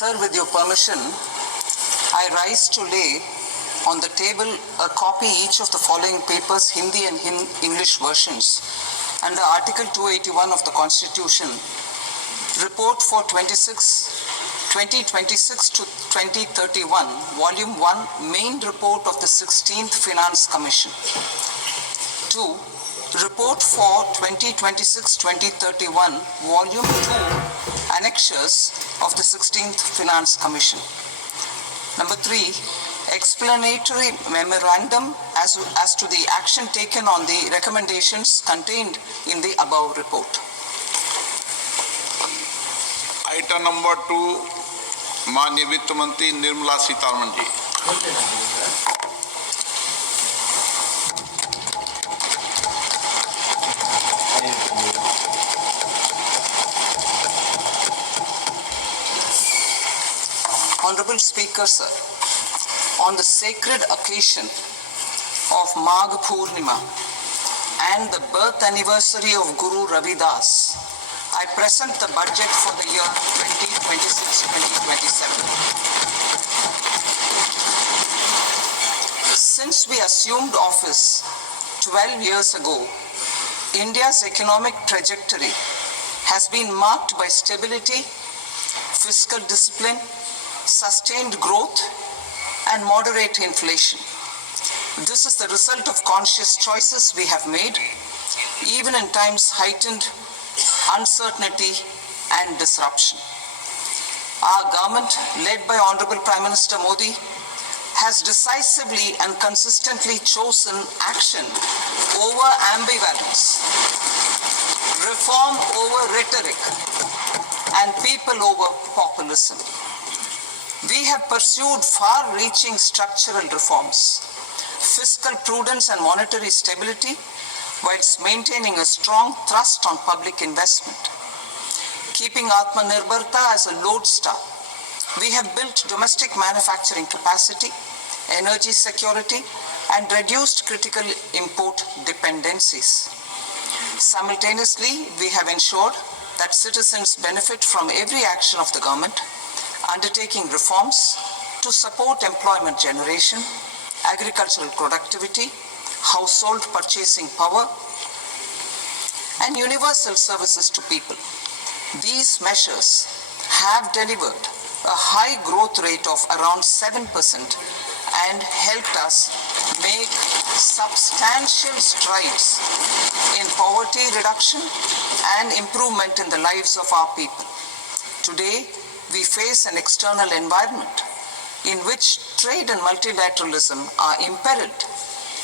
Sir, with your permission, I rise to lay on the table a copy each of the following papers, Hindi and English versions, under Article 281 of the Constitution, Report for 2026 to 2031, Volume 1, Main Report of the 16th Finance Commission. 2. Report for 2026-2031, Volume 2, Annexures of the 16th Finance Commission. Number 3, explanatory memorandum as to the action taken on the recommendations contained in the above report. Item number 2, माननीय वित्त मंत्री Nirmala Sitharaman ji. Honorable Speaker, sir, on the sacred occasion of Magh Purnima and the birth anniversary of Guru Ravidas, I present the budget for the year 2026-2027. Since we assumed office 12 years ago, India's economic trajectory has been marked by stability, fiscal discipline, sustained growth, and moderate inflation. This is the result of conscious choices we have made, even in times heightened uncertainty and disruption. Our government, led by Honorable Prime Minister Modi, has decisively and consistently chosen action over ambivalence, reform over rhetoric, and people over populism. We have pursued far-reaching structural reforms, fiscal prudence and monetary stability, whilst maintaining a strong thrust on public investment. Keeping Atmanirbharta as a lodestar, we have built domestic manufacturing capacity, energy security, and reduced critical import dependencies. Simultaneously, we have ensured that citizens benefit from every action of the government, undertaking reforms to support employment generation, agricultural productivity, household purchasing power, and universal services to people. These measures have delivered a high growth rate of around 7% and helped us make substantial strides in poverty reduction and improvement in the lives of our people. Today, we face an external environment in which trade and multilateralism are imperiled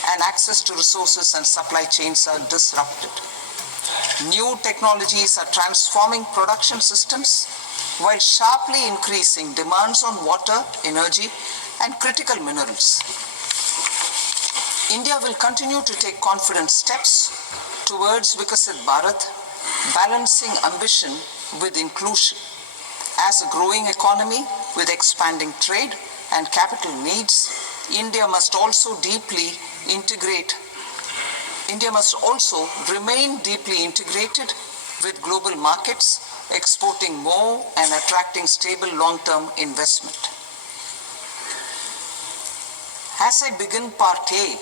and access to resources and supply chains are disrupted. New technologies are transforming production systems while sharply increasing demands on water, energy, and critical minerals. India will continue to take confident steps towards Viksit Bharat, balancing ambition with inclusion. As a growing economy with expanding trade and capital needs, India must also remain deeply integrated with global markets, exporting more and attracting stable long-term investment. As I begin Part A,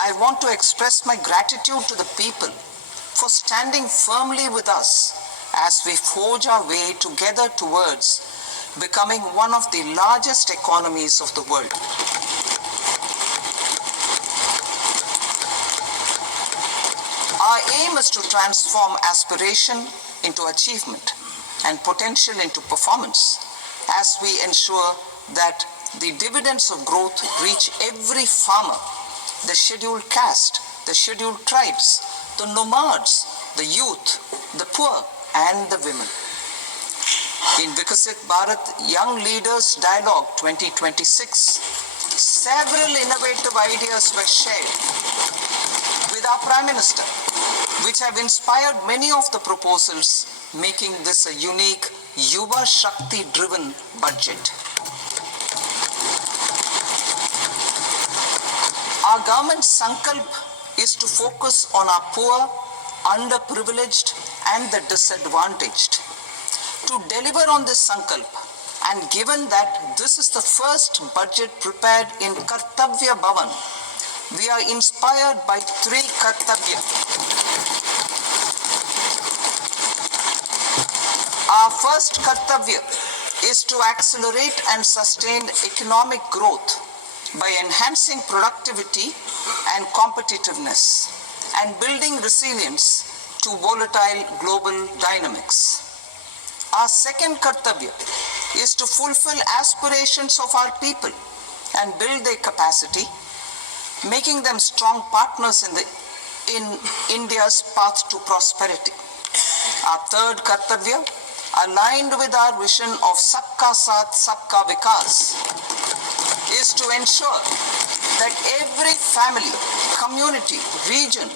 I want to express my gratitude to the people for standing firmly with us as we forge our way together towards becoming one of the largest economies of the world. Our aim is to transform aspiration into achievement and potential into performance as we ensure that the dividends of growth reach every farmer, the scheduled caste, the scheduled tribes, the nomads, the youth, the poor, and the women. In Viksit Bharat Young Leaders Dialogue 2026, several innovative ideas were shared with our Prime Minister, which have inspired many of the proposals, making this a unique Yuva Shakti-driven budget. Our government's sankalp is to focus on our poor, underprivileged, and the disadvantaged. To deliver on this sankalp, And given that this is the first budget prepared in Kartavya Bhavan, we are inspired by three Kartavya. Our first Kartavya is to accelerate and sustain economic growth by enhancing productivity and competitiveness and building resilience to volatile global dynamics. Our second Kartavya is to fulfill aspirations of our people and build their capacity, making them strong partners in India's path to prosperity. Our third Kartavya, aligned with our vision of Sabka Saath, Sabka Vikas, is to ensure that every family, community, region,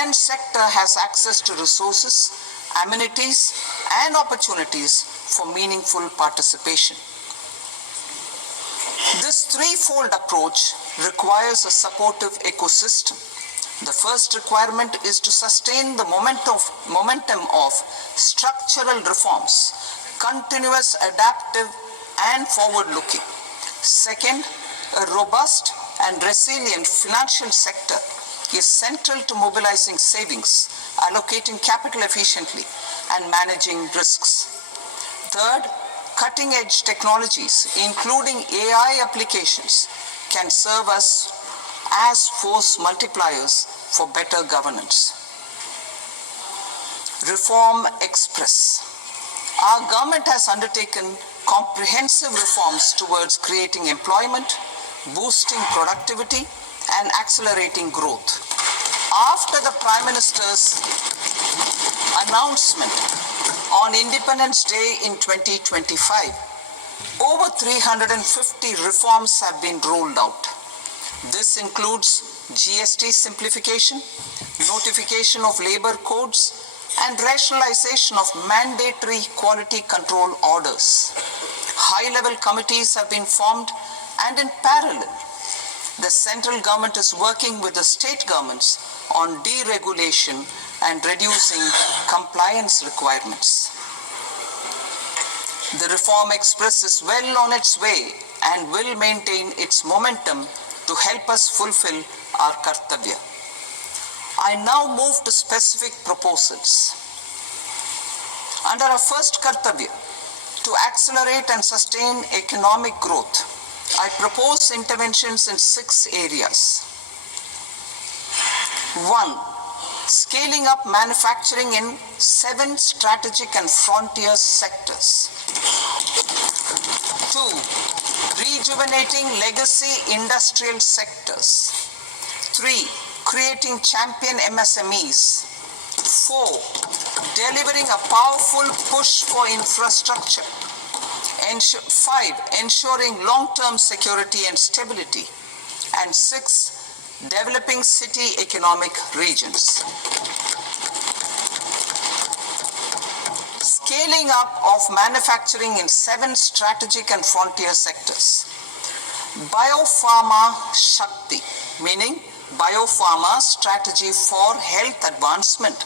and sector has access to resources, amenities, and opportunities for meaningful participation. This threefold approach requires a supportive ecosystem. The first requirement is to sustain the momentum of structural reforms, continuous, adaptive, and forward-looking. Second, a robust and resilient financial sector is central to mobilizing savings, allocating capital efficiently, and managing risks. Third, cutting-edge technologies, including AI applications, can serve us as force multipliers for better governance. Reform Express. Our government has undertaken comprehensive reforms towards creating employment, boosting productivity, and accelerating growth. After the Prime Minister's announcement on Independence Day in 2025, over 350 reforms have been rolled out. This includes GST simplification, notification of labor codes, and rationalization of mandatory quality control orders. High-level committees have been formed, and in parallel, the central government is working with the state governments on deregulation and reducing compliance requirements. The Reform Express is well on its way and will maintain its momentum to help us fulfill our Kartavya. I now move to specific proposals. Under our first Kartavya, to accelerate and sustain economic growth, I propose interventions in 6 areas. 1. Scaling up manufacturing in 7 strategic and frontier sectors. 2. Rejuvenating legacy industrial sectors. 3. Creating champion MSMEs. 4. Delivering a powerful push for infrastructure. 5. Ensuring long-term security and stability. And 6. Developing city economic regions. Scaling up of manufacturing in 7 strategic and frontier sectors. Biopharma Shakti, meaning biopharma strategy for health advancement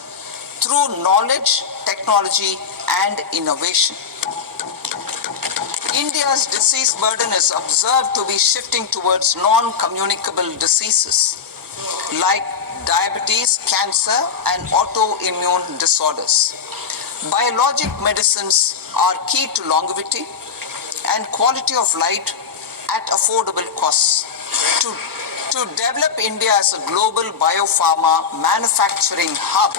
through knowledge, technology, and innovation. India's disease burden is observed to be shifting towards non-communicable diseases like diabetes, cancer, and autoimmune disorders. Biologic medicines are key to longevity and quality of life at affordable costs. To develop India as a global biopharma manufacturing hub,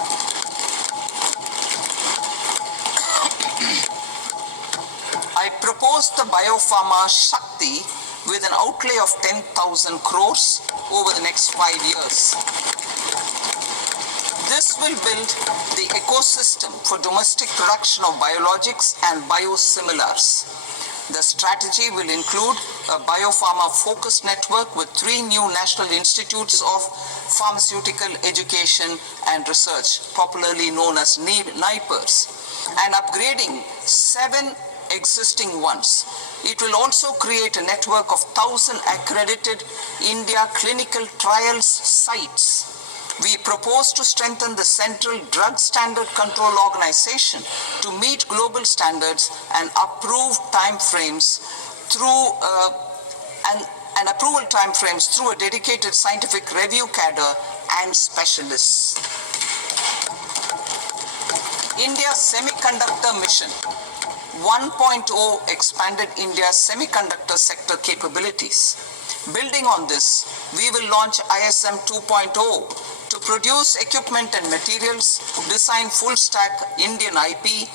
I propose the Biopharma Shakti with an outlay of 10,000 crores over the next 5 years. This will build the ecosystem for domestic production of biologics and biosimilars. The strategy will include a biopharma-focused network with 3 new national institutes of pharmaceutical education and research, popularly known as NIPERs, and upgrading 7 existing ones. It will also create a network of 1,000 accredited India clinical trials sites We propose to strengthen the Central Drug Standard Control Organization to meet global standards and approve timeframes through and approval timeframes through a dedicated scientific review cadre and specialists. India's Semiconductor Mission 1.0 expanded India's semiconductor sector capabilities. Building on this, we will launch ISM 2.0 to produce equipment and materials, design full-stack Indian IP,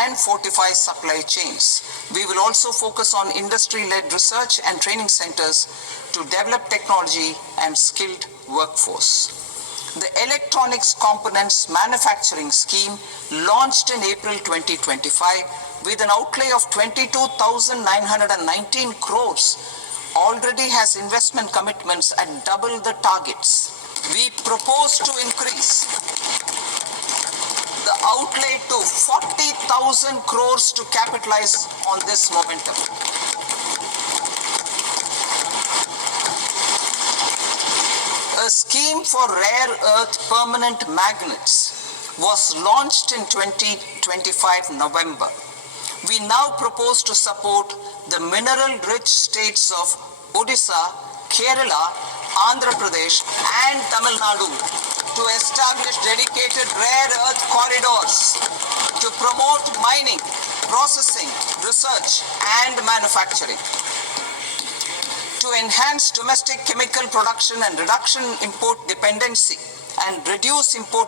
and fortify supply chains. We will also focus on industry-led research and training centers to develop technology and skilled workforce. The Electronics Components Manufacturing Scheme, launched in April 2025 with an outlay of 22,919 crores, already has investment commitments at double the targets. We propose to increase the outlay to 40,000 crores to capitalize on this momentum. A scheme for rare earth permanent magnets was launched in 2025 November. We now propose to support the mineral-rich states of Odisha, Kerala, Andhra Pradesh, and Tamil Nadu to establish dedicated rare earth corridors to promote mining, processing, research, and manufacturing. To enhance domestic chemical production and reduce import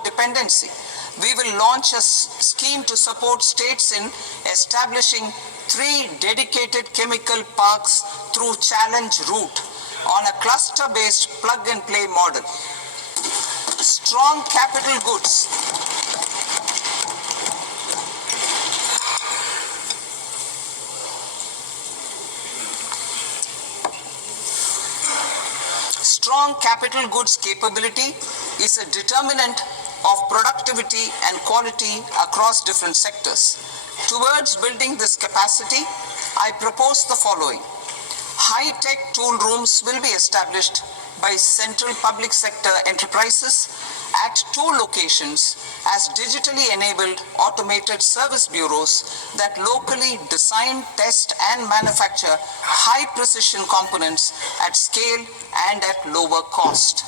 dependency, we will launch a scheme to support states in establishing 3 dedicated chemical parks through challenge route on a cluster-based plug-and-play model. Strong capital goods. Strong capital goods capability is a determinant of productivity and quality across different sectors. Towards building this capacity, I propose the following. High-tech tool rooms will be established by central public sector enterprises at 2 locations as digitally enabled automated service bureaus that locally design, test, and manufacture high-precision components at scale and at lower cost.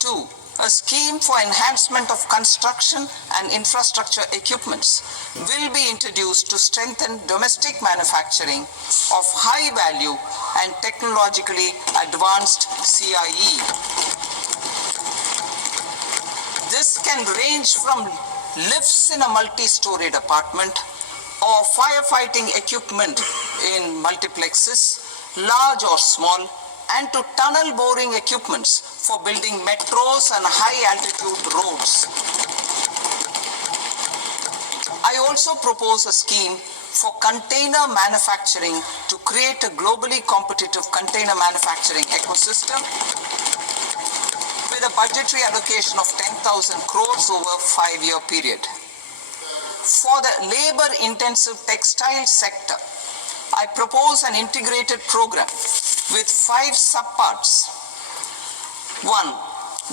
2. A scheme for enhancement of construction and infrastructure equipments will be introduced to strengthen domestic manufacturing of high value and technologically advanced CIE. This can range from lifts in a multi-storied apartment or firefighting equipment in multiplexes, large or small, and to tunnel boring equipments for building metros and high-altitude roads. I also propose a scheme for container manufacturing to create a globally competitive container manufacturing ecosystem with a budgetary allocation of 10,000 crores over a 5-year period. For the labor-intensive textile sector, I propose an integrated program with 5 subparts. 1.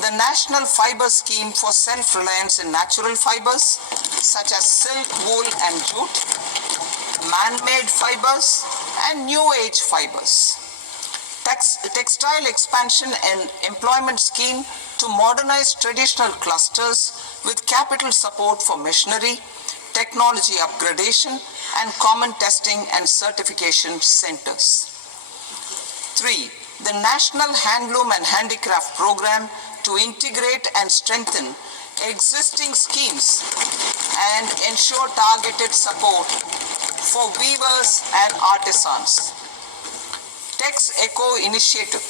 The National Fiber Scheme for Self-Reliance in Natural Fibers, such as silk, wool, and jute, man-made fibers, and new-age fibers. Textile Expansion and Employment Scheme to modernize traditional clusters with capital support for machinery, technology upgradation, and common testing and certification centers. 3. The National Handloom and Handicraft Program to integrate and strengthen existing schemes and ensure targeted support for weavers and artisans. Tex Eco Initiative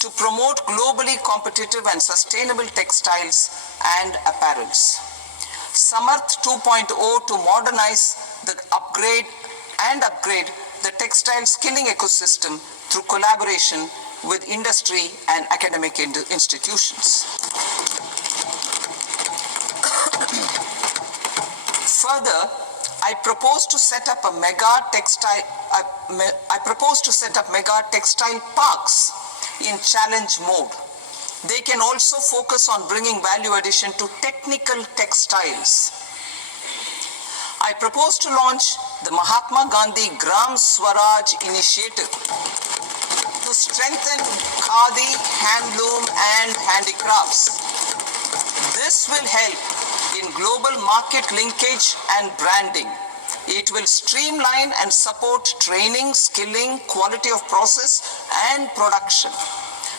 to promote globally competitive and sustainable textiles and apparels. Samarth 2.0 to modernize the upgrade the textile skilling ecosystem through collaboration with industry and academic institutions. Further, I propose to set up mega textile parks in challenge mode They can also focus on bringing value addition to technical textiles. I propose to launch the Mahatma Gandhi Gram Swaraj initiative to strengthen khadi, handloom and handicrafts. This will help in global market linkage and branding. It will streamline and support training, skilling, quality of process and production.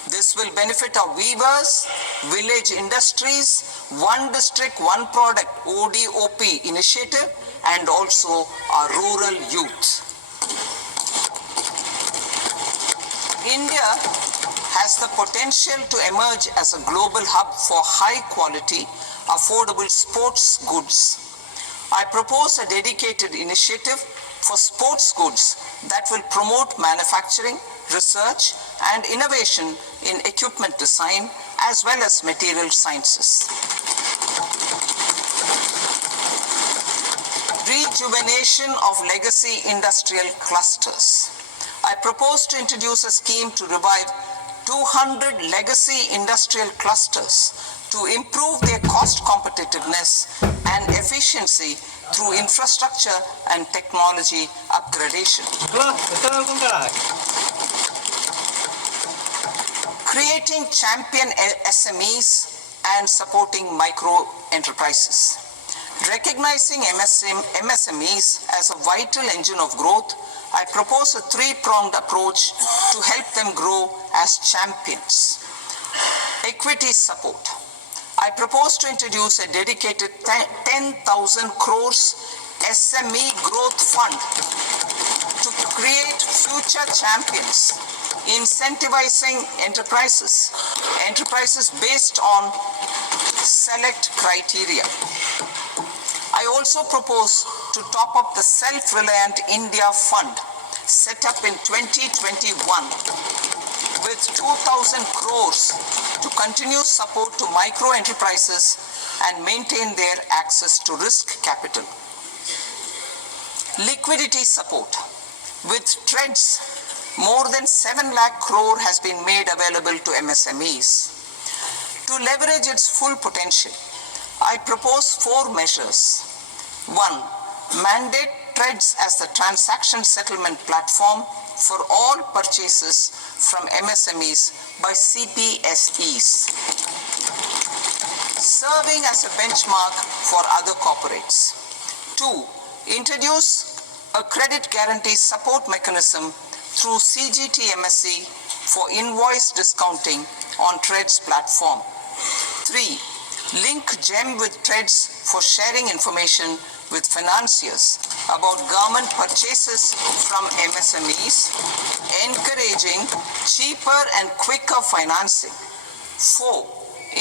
This will benefit our weavers, village industries, one district, one product ODOP initiative and also our rural youth. India has the potential to emerge as a global hub for high quality, affordable sports goods. I propose a dedicated initiative for sports goods that will promote manufacturing, research and innovation in equipment design as well as material sciences. Rejuvenation of legacy industrial clusters. I propose to introduce a scheme to revive 200 legacy industrial clusters to improve their cost competitiveness and efficiency through infrastructure and technology upgradation. Creating champion SMEs and supporting micro enterprises. Recognizing MSMEs as a vital engine of growth, I propose a three-pronged approach to help them grow as champions. Equity support. I propose to introduce a dedicated 10,000 crores SME growth fund to create future champions, incentivizing enterprises based on select criteria. I also propose to top up the Self-Reliant India Fund set up in 2021 with 2,000 crores to continue support to micro enterprises and maintain their access to risk capital. Liquidity support. With TREADS, more than 7 lakh crore has been made available to MSMEs. To leverage its full potential, I propose 4 measures. 1. Mandate TREADS as the transaction settlement platform for all purchases from MSMEs by CPSEs, serving as a benchmark for other corporates. 2. Introduce a credit guarantee support mechanism through CGTMSE for invoice discounting on TREADS platform. 3. Link GEM with TREADS for sharing information with financiers about government purchases from MSMEs, encouraging cheaper and quicker financing. 4.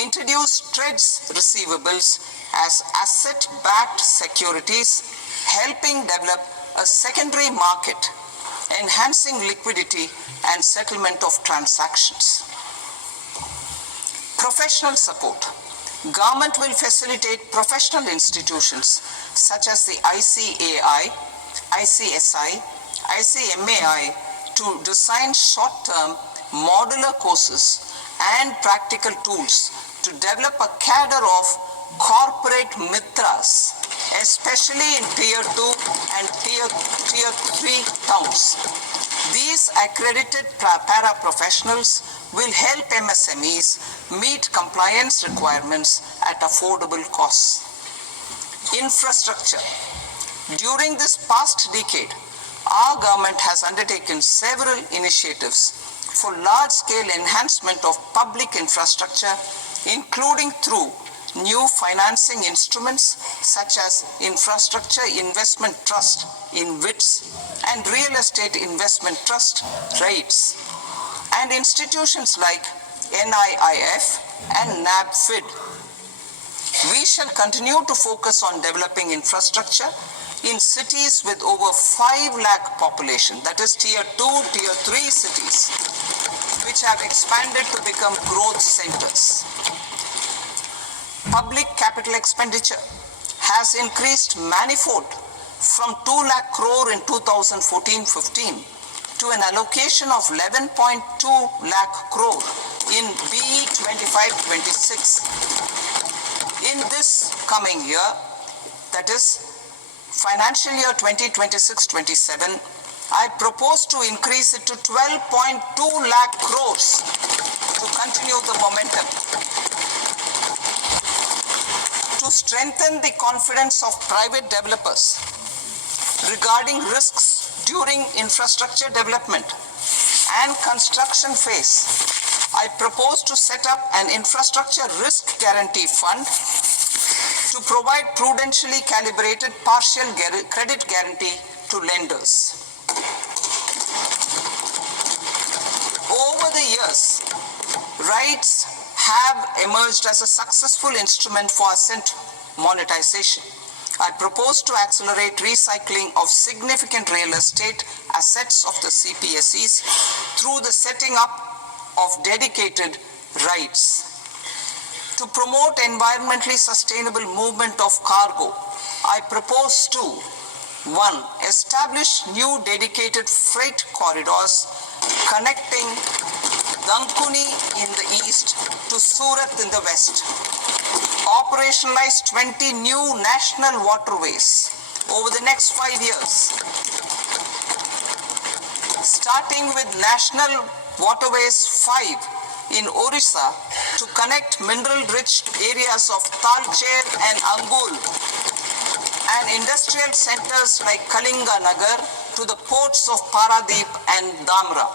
Introduce TREADS receivables as asset-backed securities, helping develop a secondary market, enhancing liquidity and settlement of transactions. Professional support. Government will facilitate professional institutions such as the ICAI, ICSI, ICMAI to design short-term modular courses and practical tools to develop a cadre of corporate mitras, especially in Tier 2 and Tier 3 towns. These accredited para-professionals will help MSMEs meet compliance requirements at affordable costs. Infrastructure. During this past decade, our government has undertaken several initiatives for large-scale enhancement of public infrastructure, including through new financing instruments such as Infrastructure Investment Trust (InvITs) and Real Estate Investment Trust (REITs), and institutions like NIIF and NABFID. We shall continue to focus on developing infrastructure in cities with over 5 lakh population, that is Tier 2, Tier 3 cities, which have expanded to become growth centers. Public capital expenditure has increased manifold from 2 lakh crore in 2014-15 to an allocation of 11.2 lakh crore in BE 25-26. In this coming year, that is financial year 2026-27, I propose to increase it to 12.2 lakh crores to continue the momentum. To strengthen the confidence of private developers regarding risks during infrastructure development and construction phase, I propose to set up an infrastructure risk guarantee fund to provide prudentially calibrated partial credit guarantee to lenders. Over the years, rights have emerged as a successful instrument for asset monetization. I propose to accelerate recycling of significant real estate assets of the CPSEs through the setting up of dedicated rights. To promote environmentally sustainable movement of cargo, I propose to 1. Establish new dedicated freight corridors connecting Dankuni in the east to Surat in the west. Operationalize 20 new national waterways over the next 5 years. Starting with National Waterways 5 in Orissa to connect mineral-rich areas of Talcher and Angul and industrial centers like Kalinga Nagar to the ports of Paradip and Dhamra.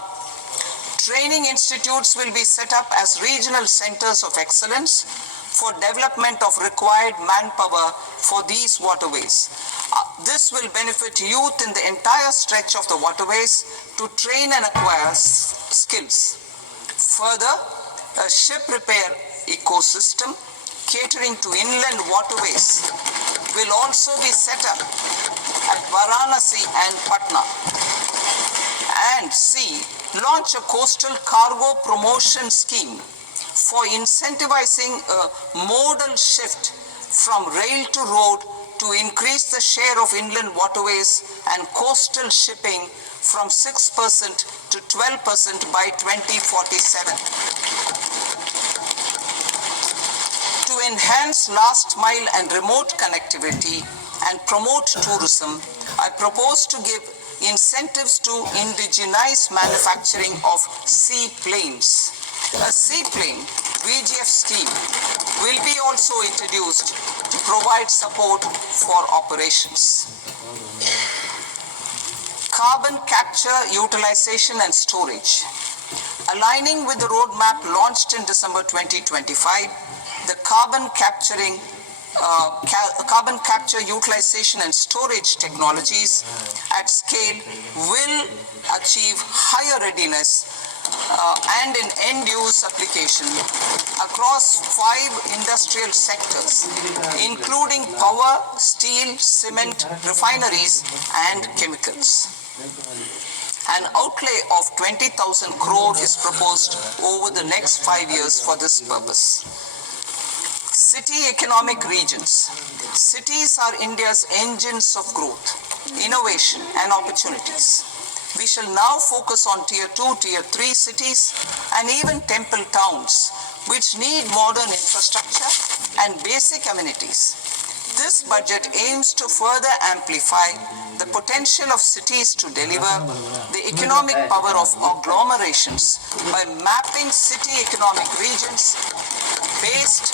Training institutes will be set up as regional centers of excellence for development of required manpower for these waterways. This will benefit youth in the entire stretch of the waterways to train and acquire skills. Further, a ship repair ecosystem catering to inland waterways will also be set up at Varanasi and Patna. And C. Launch a coastal cargo promotion scheme for incentivizing a modal shift from rail to road to increase the share of inland waterways and coastal shipping from 6% to 12% by 2047. To enhance last mile and remote connectivity and promote tourism, I propose to give incentives to indigenize manufacturing of seaplanes. A seaplane VGF scheme will be also introduced to provide support for operations. Carbon capture, utilization and storage. Aligning with the roadmap launched in December 2025, the carbon capture, utilization and storage technologies at scale will achieve higher readiness and in end-use application across 5 industrial sectors, including power, steel, cement, refineries, and chemicals. An outlay of 20,000 crore is proposed over the next 5 years for this purpose. City economic regions. Cities are India's engines of growth, innovation, and opportunities. We shall now focus on Tier 2, Tier 3 cities, and even temple towns, which need modern infrastructure and basic amenities. This budget aims to further amplify the potential of cities to deliver the economic power of agglomerations by mapping city economic regions based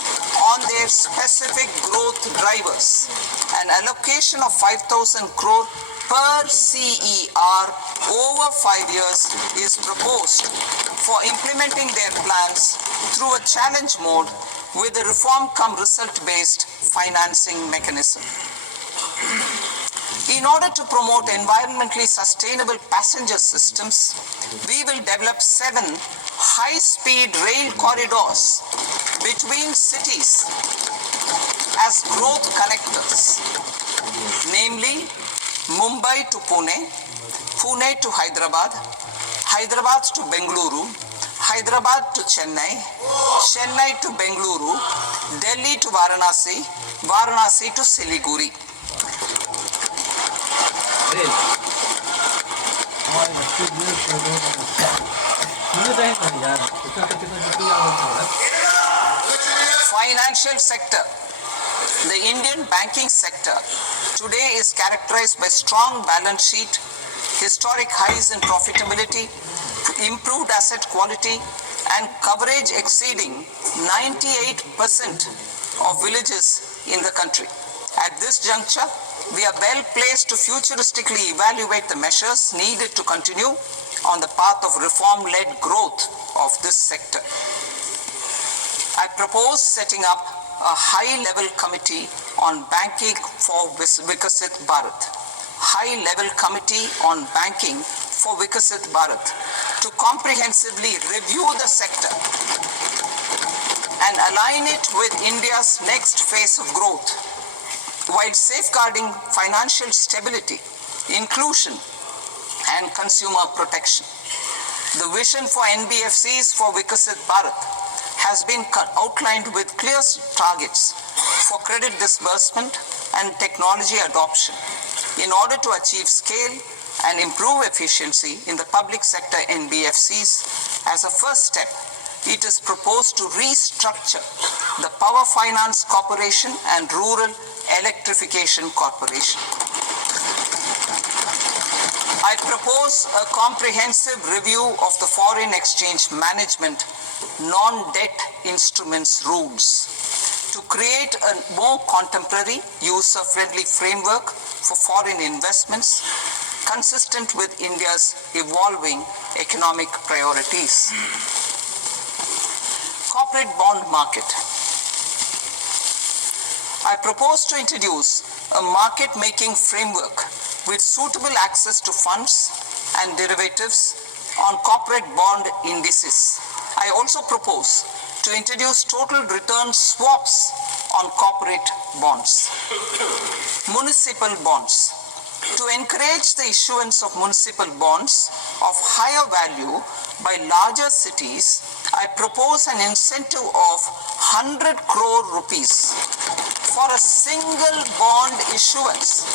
on their specific growth drivers. An allocation of 5,000 crore per CER over 5 years is proposed for implementing their plans through a challenge mode with a reform-cum-result-based financing mechanism. In order to promote environmentally sustainable passenger systems, we will develop 7 high-speed rail corridors between cities as growth connectors, namely Mumbai to Pune, Pune to Hyderabad, Hyderabad to Bengaluru, Hyderabad to Chennai, Chennai to Bengaluru, Delhi to Varanasi, Varanasi to Siliguri. मुझे Financial sector. The Indian banking sector today is characterized by strong balance sheet, historic highs in profitability, improved asset quality, and coverage exceeding 98% of villages in the country. At this juncture, we are well placed to futuristically evaluate the measures needed to continue on the path of reform-led growth of this sector. I propose setting up a high-level committee on banking for Vikasit Bharat. High-level committee on banking for Vikasit Bharat to comprehensively review the sector and align it with India's next phase of growth, while safeguarding financial stability, inclusion, and consumer protection. The vision for NBFCs for Vikasit Bharat has been outlined with clear targets for credit disbursement and technology adoption in order to achieve scale and improve efficiency in the public sector NBFCs. As a first step, it is proposed to restructure the Power Finance Corporation and Rural Electrification Corporation. I propose a comprehensive review of the foreign exchange management non-debt instruments rules to create a more contemporary, user-friendly framework for foreign investments consistent with India's evolving economic priorities. Corporate bond market. I propose to introduce a market-making framework with suitable access to funds and derivatives on corporate bond indices. I also propose to introduce total return swaps on corporate bonds. Municipal bonds. To encourage the issuance of municipal bonds of higher value by larger cities, I propose an incentive of 100 crore rupees for a single bond issuance.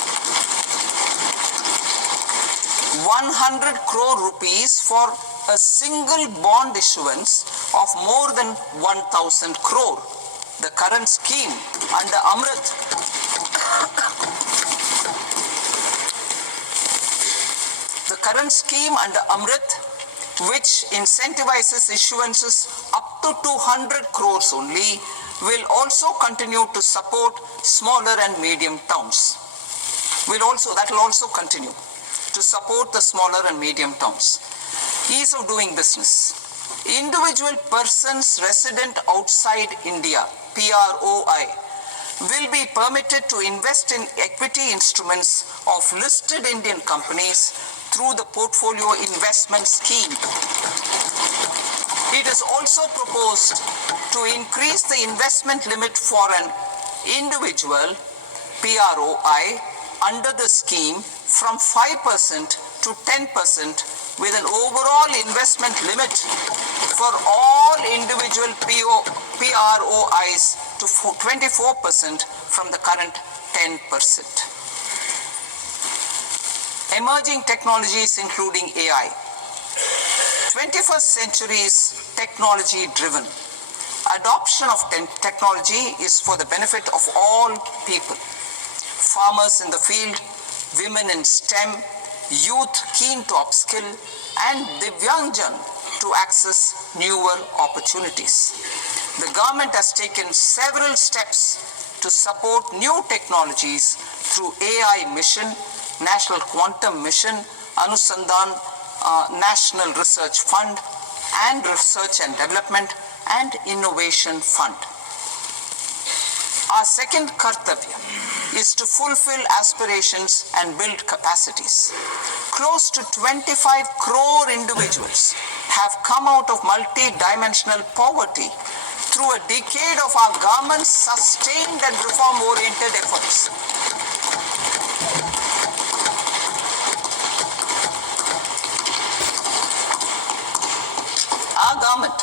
100 crore rupees for a single bond issuance of more than 1,000 crore. The current scheme under Amrit which incentivizes issuances up to 200 crores only, will also continue to support smaller and medium towns. That will also continue to support the smaller and medium towns. Ease of doing business. Individual persons resident outside India, PROI, will be permitted to invest in equity instruments of listed Indian companies through the Portfolio Investment Scheme. It is also proposed to increase the investment limit for an individual PROI under the scheme from 5% to 10%, with an overall investment limit for all individual PROIs to 24% from the current 10%. Emerging technologies including AI. 21st century is technology driven. Adoption of technology is for the benefit of all people. Farmers in the field, women in STEM, youth keen to upskill, and Divyangjan to access newer opportunities. The government has taken several steps to support new technologies through AI mission, National Quantum Mission, Anusandhan National Research Fund, and Research and Development and Innovation Fund. Our second kartavya is to fulfill aspirations and build capacities. Close to 25 crore individuals have come out of multi-dimensional poverty through a decade of our government's sustained and reform-oriented efforts. Our government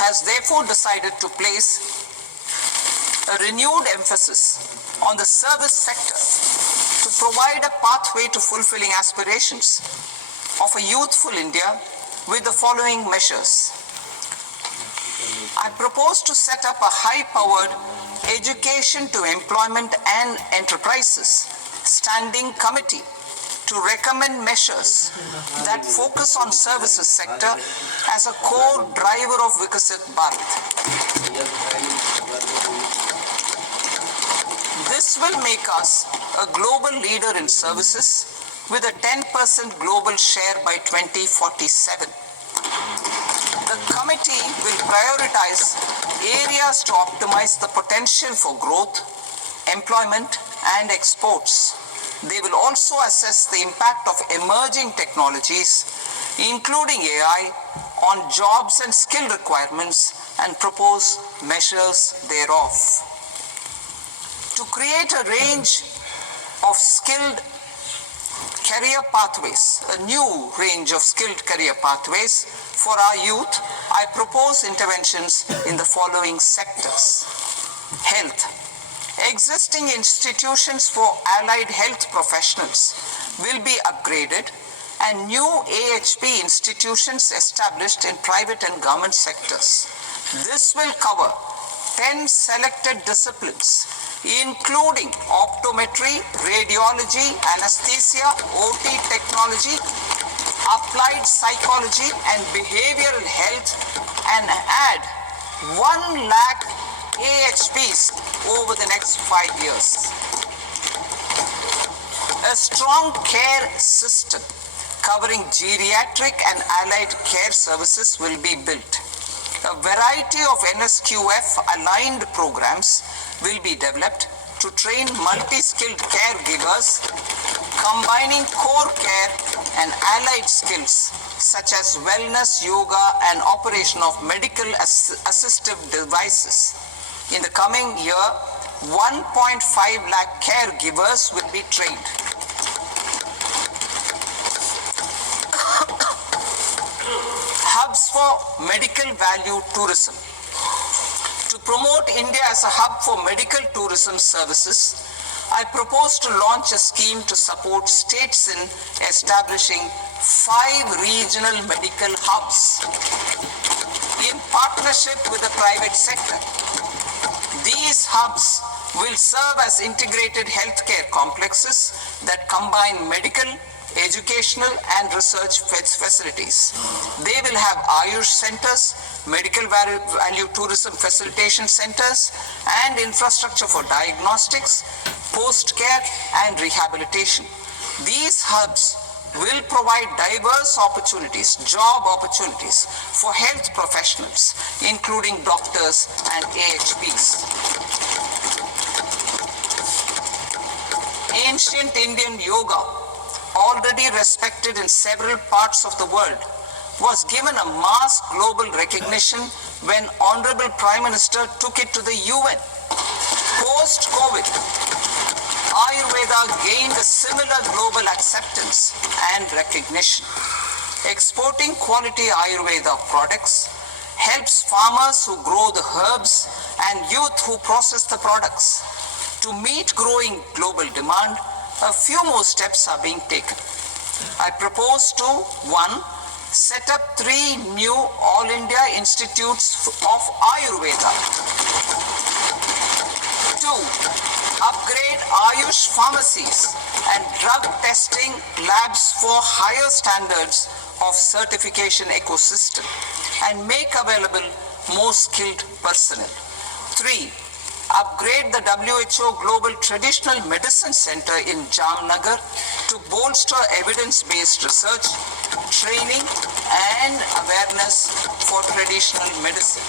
has therefore decided to place a renewed emphasis on the service sector to provide a pathway to fulfilling aspirations of a youthful India with the following measures. I propose to set up a high-powered Education to Employment and Enterprises Standing Committee to recommend measures that focus on services sector as a core driver of Vikasit Bharat. This will make us a global leader in services with a 10% global share by 2047. The committee will prioritize areas to optimize the potential for growth, employment, and exports. They will also assess the impact of emerging technologies, including AI, on jobs and skill requirements and propose measures thereof. To create a range of skilled career pathways, a new range of skilled career pathways for our youth, I propose interventions in the following sectors. Health. Existing institutions for allied health professionals will be upgraded and new AHP institutions established in private and government sectors. This will cover 10 selected disciplines, including optometry, radiology, anesthesia, OT technology, applied psychology and behavioral health, and add 1 lakh AHPs over the next 5 years. A strong care system covering geriatric and allied care services will be built. A variety of NSQF aligned programs will be developed to train multi-skilled caregivers, combining core care and allied skills such as wellness, yoga, and operation of medical assistive devices. In the coming year, 1.5 lakh caregivers will be trained. Hubs for medical value tourism. To promote India as a hub for medical tourism services, I propose to launch a scheme to support states in establishing 5 regional medical hubs in partnership with the private sector. These hubs will serve as integrated healthcare complexes that combine medical, educational, and research facilities. They will have AIIMS centers, medical value tourism facilitation centers, and infrastructure for diagnostics, post-care, and rehabilitation. These hubs will provide diverse opportunities, job opportunities for health professionals, including doctors and AHPs. Ancient Indian yoga, already respected in several parts of the world, was given a mass global recognition when Honorable Prime Minister took it to the UN. Post-COVID, Ayurveda gained a similar global acceptance and recognition. Exporting quality Ayurveda products helps farmers who grow the herbs and youth who process the products. To meet growing global demand, a few more steps are being taken. I propose to 1. Set up 3 new All India Institutes of Ayurveda. 2. Upgrade Ayush pharmacies and drug testing labs for higher standards of certification ecosystem and make available more skilled personnel. 3. Upgrade the WHO Global Traditional Medicine Center in Jamnagar to bolster evidence-based research, training, and awareness for traditional medicine.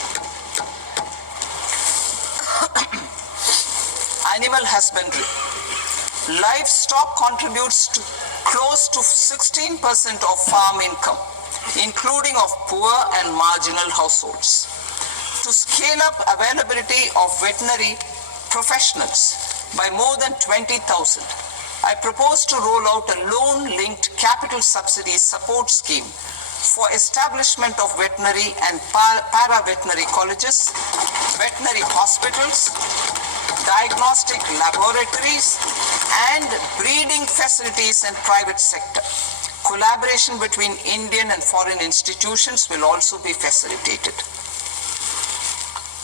Animal husbandry. Livestock contributes to close to 16% of farm income, including of poor and marginal households. To scale up availability of veterinary professionals by more than 20,000, I propose to roll out a loan-linked capital subsidy support scheme for establishment of veterinary and para-veterinary colleges, veterinary hospitals, diagnostic laboratories, and breeding facilities in private sector. Collaboration between Indian and foreign institutions will also be facilitated.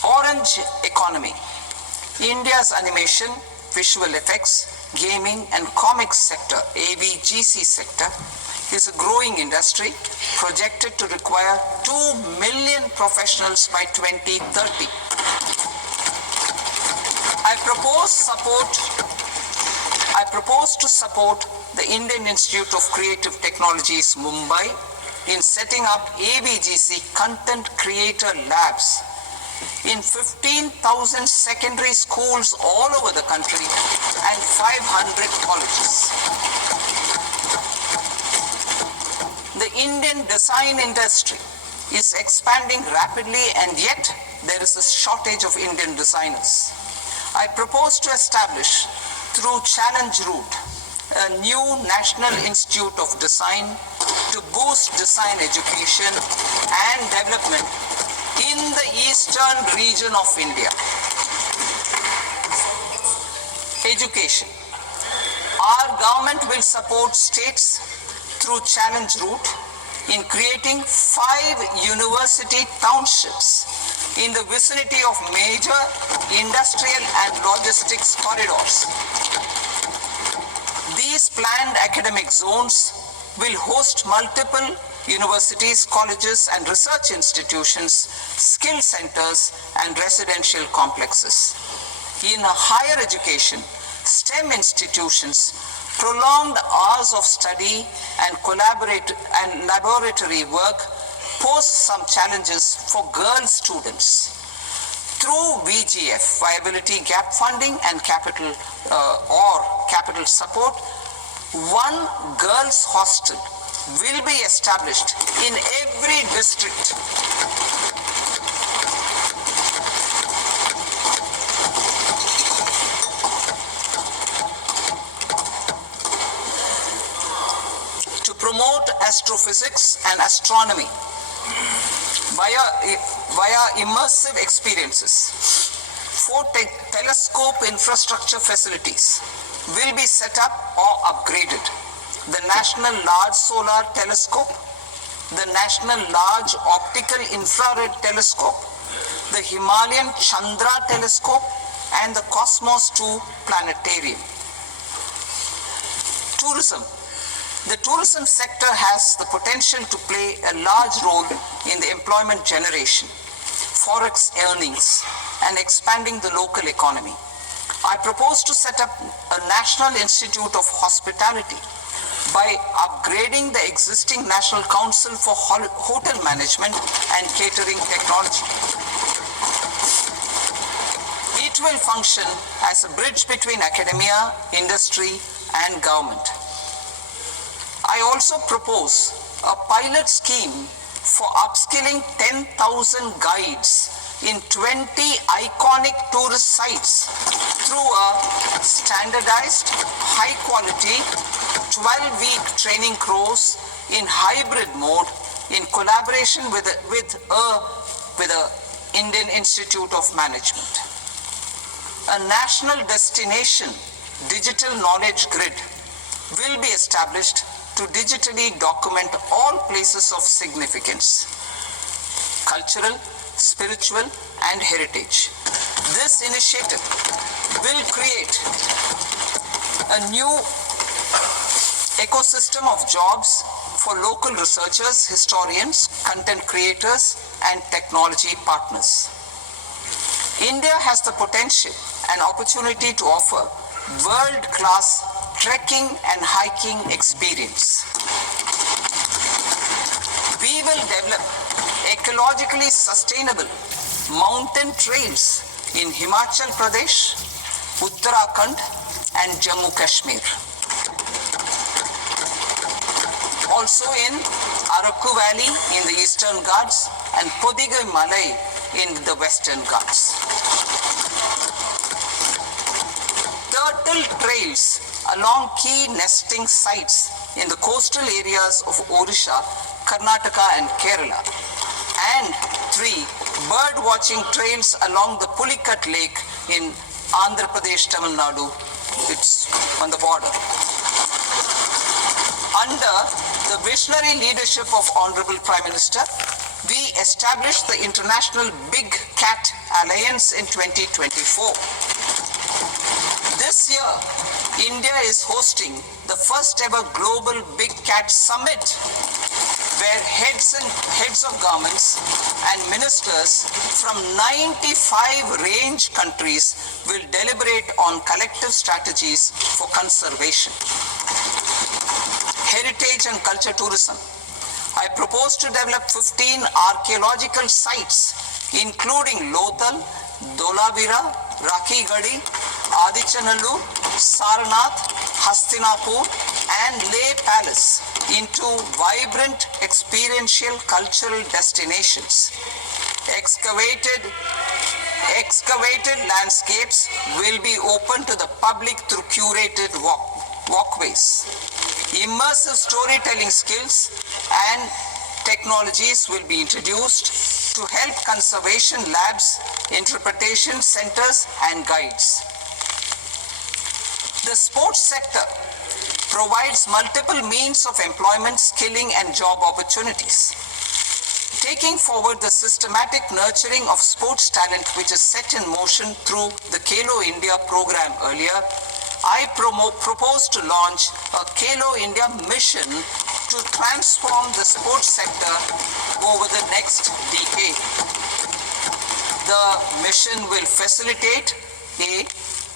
Orange economy. India's animation, visual effects, gaming and comics sector, AVGC sector, is a growing industry projected to require 2 million professionals by 2030. I propose to support the Indian Institute of Creative Technologies, Mumbai, in setting up AVGC content creator labs in 15,000 secondary schools all over the country and 500 colleges. The Indian design industry is expanding rapidly, and yet there is a shortage of Indian designers. I propose to establish, through Challenge Route, a new National Institute of Design to boost design education and development in the eastern region of India. Education. Our government will support states through Challenge Route in creating 5 university townships in the vicinity of major industrial and logistics corridors. These planned academic zones will host multiple universities, colleges and research institutions, skill centers and residential complexes. In higher education, STEM institutions, prolonged hours of study and laboratory work pose some challenges for girl students. Through VGF, Viability Gap Funding and capital support, one girls' hostel will be established in every district. To promote astrophysics and astronomy via immersive experiences, 4 telescope infrastructure facilities will be set up or upgraded. The National Large Solar Telescope, the National Large Optical Infrared Telescope, the Himalayan Chandra Telescope, and the Cosmos 2 Planetarium. Tourism. The tourism sector has the potential to play a large role in the employment generation, forex earnings, and expanding the local economy. I propose to set up a National Institute of Hospitality by upgrading the existing National Council for Hotel Management and Catering Technology. It will function as a bridge between academia, industry, and government. I also propose a pilot scheme for upskilling 10,000 guides in 20 iconic tourist sites through a standardized, high-quality, 12-week training course in hybrid mode in collaboration with the Indian Institute of Management. A national destination digital knowledge grid will be established to digitally document all places of significance, cultural, spiritual, and heritage. This initiative will create a new ecosystem of jobs for local researchers, historians, content creators, and technology partners. India has the potential and opportunity to offer world-class trekking and hiking experience. We will develop ecologically sustainable mountain trails in Himachal Pradesh, Uttarakhand, and Jammu Kashmir. Also in Araku Valley in the Eastern Ghats and Podigai Malai in the Western Ghats. Turtle trails along key nesting sites in the coastal areas of Odisha, Karnataka and Kerala. And 3 bird watching trails along the Pulikat Lake in Andhra Pradesh, Tamil Nadu. It's on the border. Under the visionary leadership of Honorable Prime Minister, we established the International Big Cat Alliance in 2024. This year, India is hosting the first ever Global Big Cat Summit, where heads of governments and ministers from 95 range countries will deliberate on collective strategies for conservation. Heritage and culture tourism. I propose to develop 15 archaeological sites, including Lothal, Dholavira, Rakhigarhi, Adichanallur, Sarnath, Hastinapur, and Leh Palace into vibrant experiential cultural destinations. Excavated landscapes will be open to the public through curated walkways. Immersive storytelling skills and technologies will be introduced to help conservation labs, interpretation centers, and guides. The sports sector provides multiple means of employment, skilling, and job opportunities. Taking forward the systematic nurturing of sports talent which is set in motion through the Khelo India program earlier, I propose to launch a Khelo India mission to transform the sports sector over the next decade. The mission will facilitate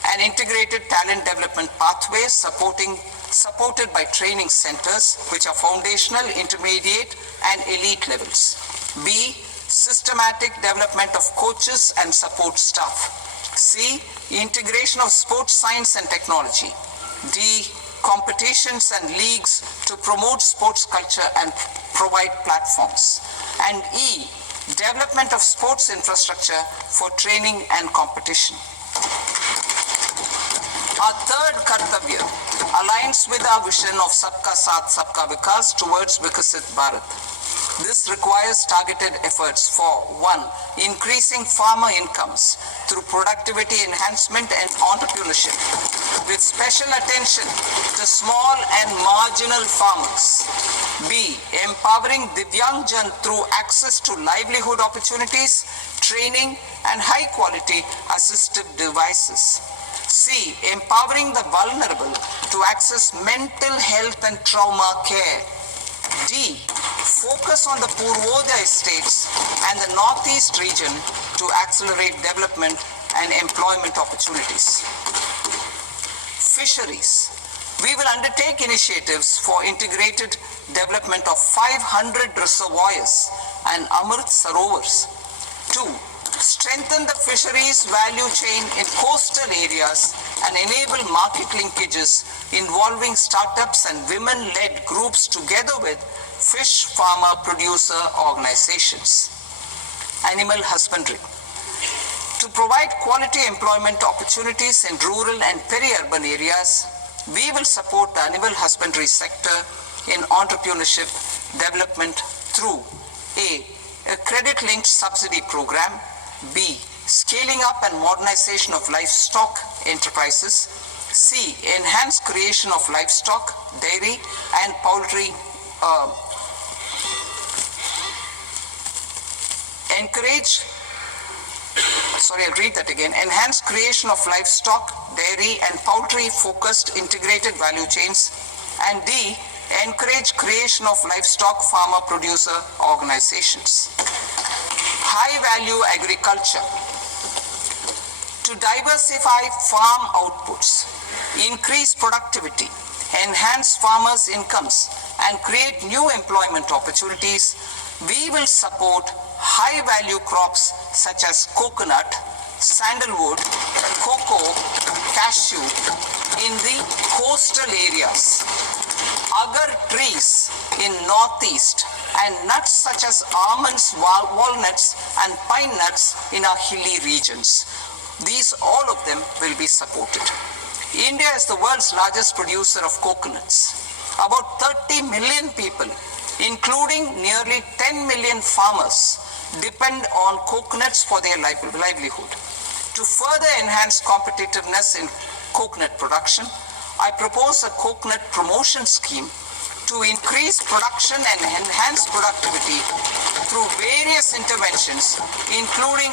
an integrated talent development pathway supported by training centers which are foundational, intermediate, and elite levels. B, systematic development of coaches and support staff. C, integration of sports science and technology. D, competitions and leagues to promote sports culture and provide platforms. And E, development of sports infrastructure for training and competition. Our third Kartavya aligns with our vision of Sabka Saath, Sabka Vikas towards Vikasit Bharat. This requires targeted efforts for 1. Increasing farmer incomes through productivity enhancement and entrepreneurship, with special attention to small and marginal farmers. B. Empowering Divyangjan through access to livelihood opportunities, training, and high-quality assistive devices. C. Empowering the vulnerable to access mental health and trauma care. D. Focus on the Purvodaya states and the Northeast region to accelerate development and employment opportunities. Fisheries. We will undertake initiatives for integrated development of 500 reservoirs and Amrit Sarovars. 2. Strengthen the fisheries value chain in coastal areas and enable market linkages involving startups and women-led groups together with fish farmer producer organizations. Animal husbandry. To provide quality employment opportunities in rural and peri-urban areas, we will support the animal husbandry sector in entrepreneurship development through A credit-linked subsidy program, B. Scaling up and modernization of livestock enterprises, C. Enhanced creation of livestock, dairy, and poultry enhanced creation of livestock, dairy, and poultry-focused integrated value chains, and D. Encourage creation of livestock farmer-producer organizations. High-value agriculture. To diversify farm outputs, increase productivity, enhance farmers' incomes, and create new employment opportunities, we will support high-value crops such as coconut, sandalwood, cocoa, cashew in the coastal areas, agar trees in northeast, and nuts such as almonds, walnuts, and pine nuts in our hilly regions. These, all of them, will be supported. India is the world's largest producer of coconuts. About 30 million people, including nearly 10 million farmers, depend on coconuts for their livelihood. To further enhance competitiveness in coconut production, I propose a coconut promotion scheme to increase production and enhance productivity through various interventions, including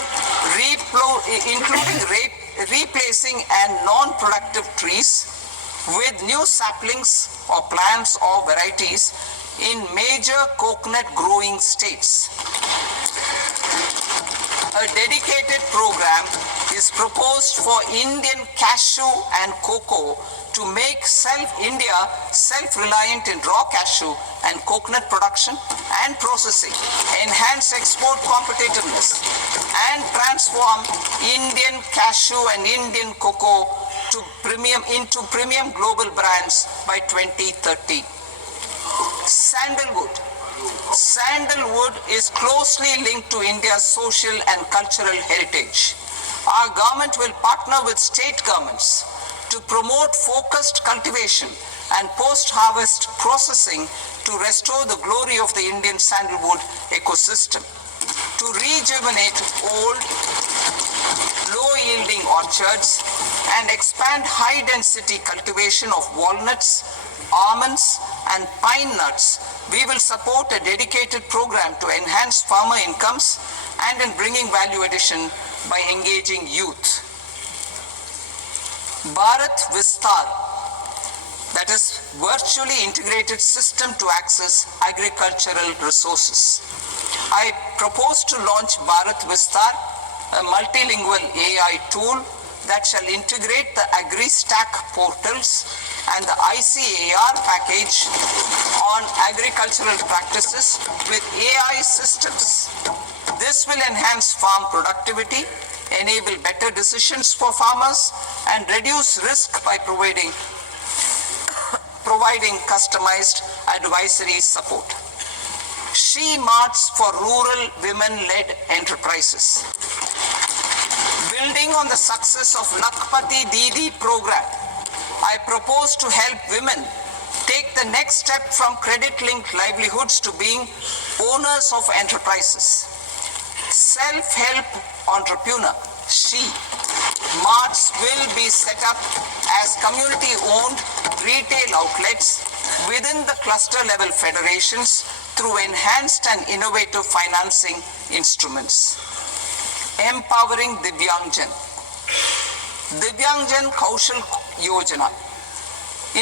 replacing and non-productive trees with new saplings or plants or varieties in major coconut growing states. A dedicated program is proposed for Indian cashew and cocoa to make India self-reliant in raw cashew and coconut production and processing, enhance export competitiveness, and transform Indian cashew and Indian cocoa into premium global brands by 2030. Sandalwood. Sandalwood is closely linked to India's social and cultural heritage. Our government will partner with state governments to promote focused cultivation and post-harvest processing to restore the glory of the Indian sandalwood ecosystem, to rejuvenate old, low-yielding orchards and expand high-density cultivation of walnuts, almonds, and pine nuts. We will support a dedicated program to enhance farmer incomes and in bringing value addition by engaging youth. Bharat Vistar, that is virtually integrated system to access agricultural resources. I propose to launch Bharat Vistar, a multilingual AI tool that shall integrate the AgriStack portals and the ICAR package on agricultural practices with AI systems. This will enhance farm productivity, enable better decisions for farmers, and reduce risk by providing customized advisory support. She Marts for rural women-led enterprises. Building on the success of Lakpati Didi program, I propose to help women take the next step from credit-linked livelihoods to being owners of enterprises. Self-help entrepreneur, She Marts will be set up as community-owned retail outlets within the cluster-level federations through enhanced and innovative financing instruments. Empowering Divyangjan. Divyangjan Kaushal Yojana.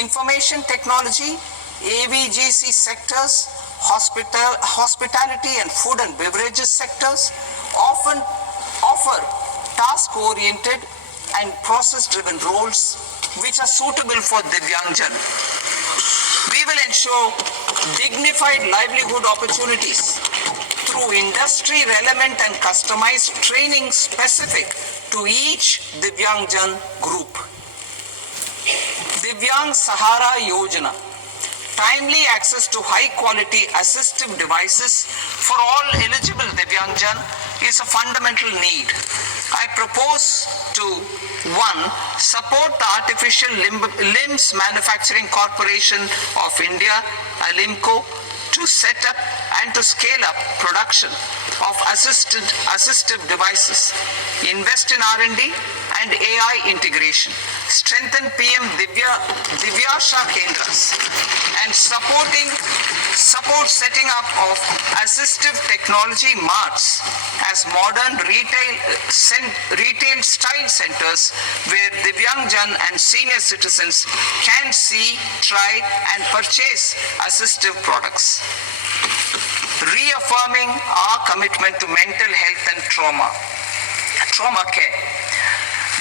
Information technology, AVGC sectors, hospitality and food and beverages sectors often offer task-oriented and process-driven roles which are suitable for Divyangjan. We will ensure dignified livelihood opportunities through industry-relevant and customized training specific to each Divyangjan group. Divyang Sahara Yojana. Timely access to high-quality assistive devices for all eligible Divyangjan is a fundamental need. I propose to 1. Support the Artificial Limbs Manufacturing Corporation of India, AIIMS, to set up and to scale up production of assistive devices, invest in R&D and AI integration, strengthen PM Divyasha Kendras, and support setting up of assistive technology marts as modern retail style centers where Divyangjan and senior citizens can see, try and purchase assistive products. Reaffirming our commitment to mental health and trauma care.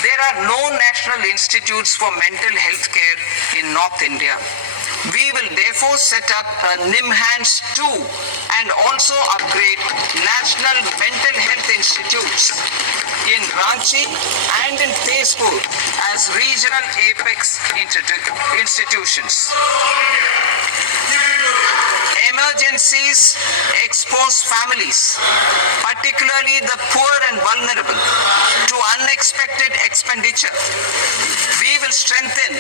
There are no national institutes for mental health care in North India. We will therefore set up a NIMHANS 2 and also upgrade national mental health institutes in Ranchi and in Tezpur as regional apex institutions. Emergencies expose families, particularly the poor and vulnerable, to unexpected expenditure. We will strengthen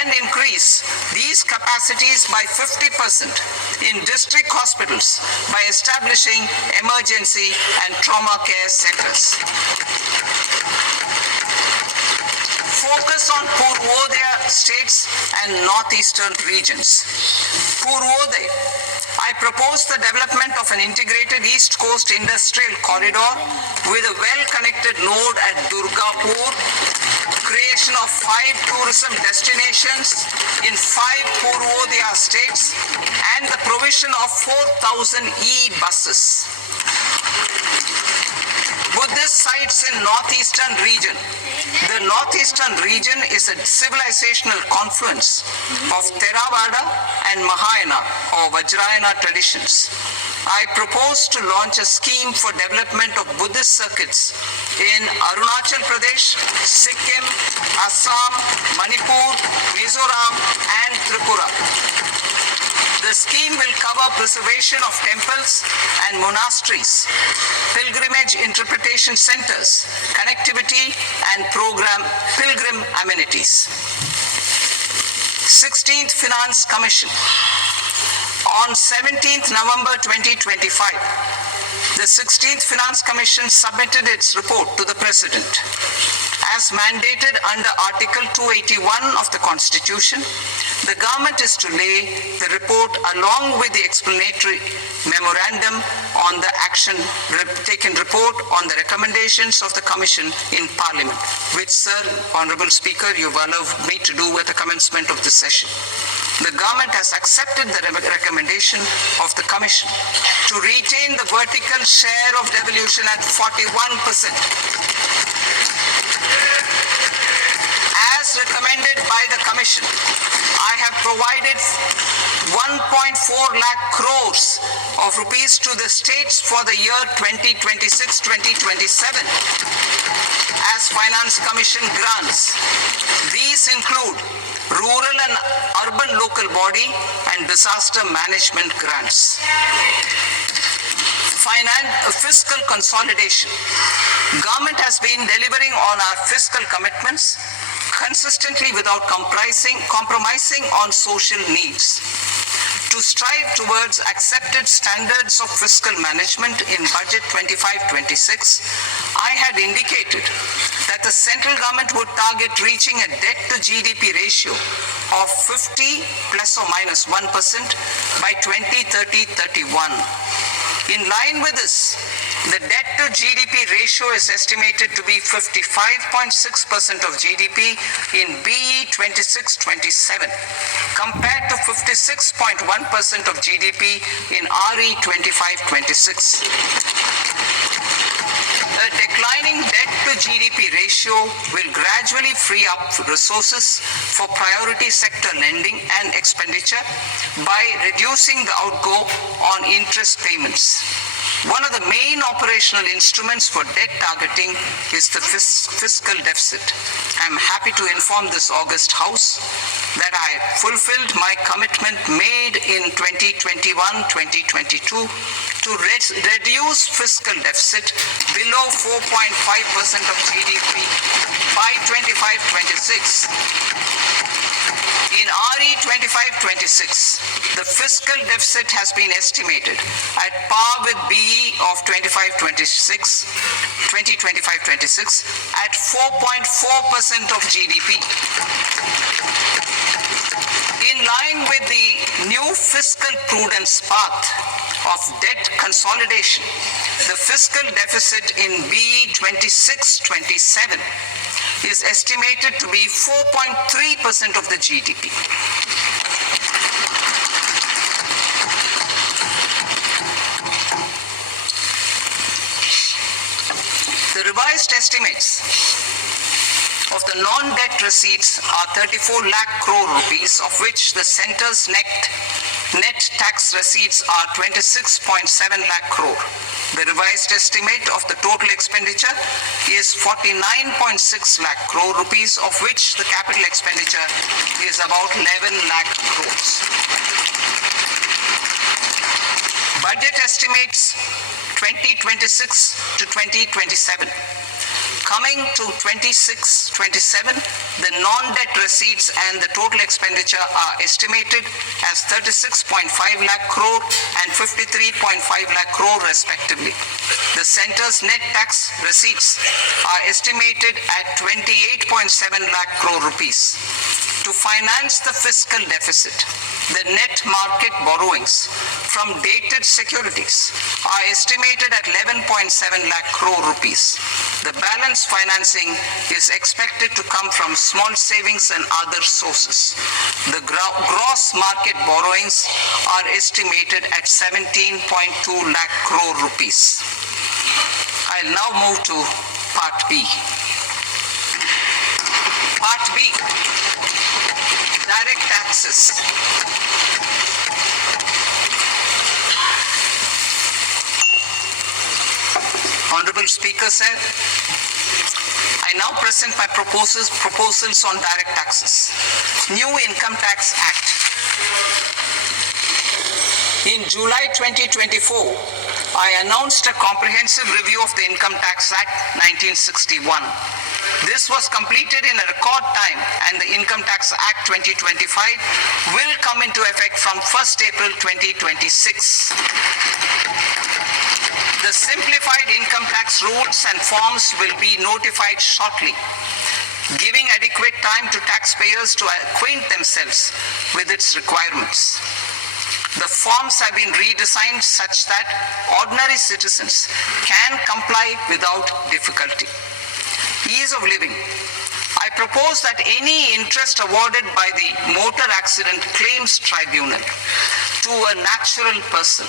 and increase these capacities by 50% in district hospitals by establishing emergency and trauma care centers. focus on Purvodaya states and northeastern regions. Purvodaya, I propose the development of an integrated East Coast industrial corridor with a well-connected node at Durgapur, creation of 5 tourism destinations in 5 Purvodaya states, and the provision of 4,000 e-buses. Buddhist sites in northeastern region. The northeastern region is a civilizational confluence of Theravada and Mahayana or Vajrayana traditions. I propose to launch a scheme for development of Buddhist circuits in Arunachal Pradesh, Sikkim, Assam, Manipur, Mizoram, and Tripura. The scheme will cover preservation of temples and monasteries, pilgrimage interpretation centers, connectivity, and pilgrim amenities. 16th Finance Commission. On 17th November 2025, the 16th Finance Commission submitted its report to the President. As mandated under Article 281 of the Constitution, the government is to lay the report along with the explanatory memorandum on the action taken report on the recommendations of the Commission in Parliament, which, Sir, Honourable Speaker, you've allowed me to do at the commencement of this session. The government has accepted the recommendation of the Commission to retain the vertical share of devolution at 41%. As recommended by the Commission, I have provided 1.4 lakh crores of rupees to the states for the year 2026-2027 as Finance Commission grants. These include rural and urban local body and disaster management grants. Fiscal consolidation. Government has been delivering on our fiscal commitments consistently without compromising on social needs. To strive towards accepted standards of fiscal management in Budget 25-26, I had indicated that the central government would target reaching a debt to GDP ratio of 50 plus or minus 1% by 2030-31. In line with this, the debt to GDP ratio is estimated to be 55.6% of GDP in BE 26-27, compared to 56.1% of GDP in RE 25-26. A declining debt to GDP ratio will gradually free up resources for priority sector lending and expenditure by reducing the outgo on interest payments. One of the main operational instruments for debt targeting is the fiscal deficit. I am happy to inform this august House that I fulfilled my commitment made in 2021-2022 to reduce fiscal deficit below 4.5% of GDP by 25-26. In RE 25-26, the fiscal deficit has been estimated at par with BE of 2025-26 at 4.4% of GDP. In line with the new fiscal prudence path of debt consolidation, the fiscal deficit in BE 26-27 is estimated to be 4.3% of the GDP. The revised estimates of the non-debt receipts are 34 lakh crore rupees, of which the centre's net tax receipts are 26.7 lakh crore. The revised estimate of the total expenditure is 49.6 lakh crore rupees, of which the capital expenditure is about 11 lakh crores. Budget estimates 2026 to 2027. Coming to 26-27, the non-debt receipts and the total expenditure are estimated as 36.5 lakh crore and 53.5 lakh crore respectively. The centre's net tax receipts are estimated at 28.7 lakh crore rupees. To finance the fiscal deficit, the net market borrowings from dated securities are estimated at 11.7 lakh crore rupees. The balance financing is expected to come from small savings and other sources. The gross market borrowings are estimated at 17.2 lakh crore rupees. I'll now move to Part B. Part B, direct taxes. Honorable Speaker, sir, I now present my proposals on direct taxes. New Income Tax Act. In July 2024, I announced a comprehensive review of the Income Tax Act 1961. This was completed in a record time, and the Income Tax Act 2025 will come into effect from 1st April 2026. The simplified income tax rules and forms will be notified shortly, giving adequate time to taxpayers to acquaint themselves with its requirements. The forms have been redesigned such that ordinary citizens can comply without difficulty. Ease of living. I propose that any interest awarded by the Motor Accident Claims Tribunal to a natural person